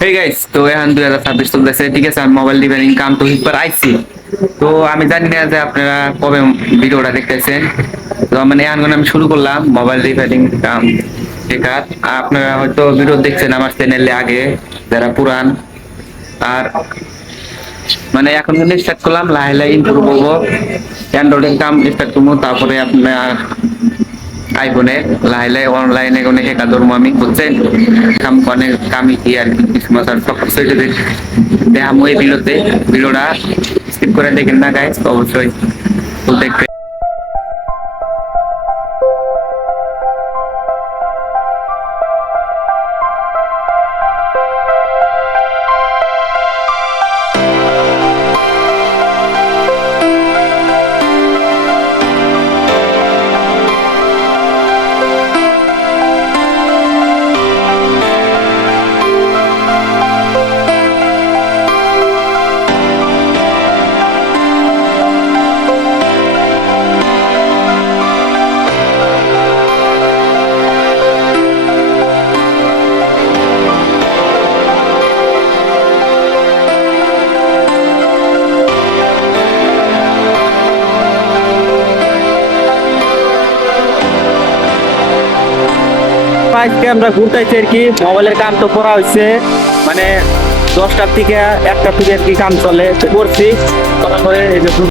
Hey guys, তো এখন 2026 চলতেছে, ঠিক আছে। আমি মোবাইল রিপেয়ারিং কাম তো হিট আইছি। তো আমি জানি না যে আপনারা কবে ভিডিওটা দেখতেছেন। তো মানে এখন আমি শুরু করলাম মোবাইল রিপেয়ারিং কাম শেখার। আপনারা হয়তো ভিডিও দেখছেন আমার চ্যানেলে আগে, যারা পুরান। আর মানে এখন কিন্তু স্টার্ট করলাম, লাহে লাহে ইমপ্রুভ হবো। অ্যান্ড্রয়েডের কাম স্টার্ট করবো, তারপরে আপনার আইফোনে লাহে লাহে অনলাইনে কোনো শেখা ধরবো আমি, বুঝছেন। কাম অনেক কামি কি আর কি, ক্রিসমাস আর সব কিছু যদি দেখামো এই ভিডিওটা স্কিপ করে দেখেন না গাইস, অবশ্যই তো দেখবেন। আজকে আমরা ঘুরতেছি আর কি, মোবাইলের কাম তো করা হয়েছে। মানে 10টার থেকে 1টা থেকে আর কি কাম চলে, তো করছি। তারপরে এই যে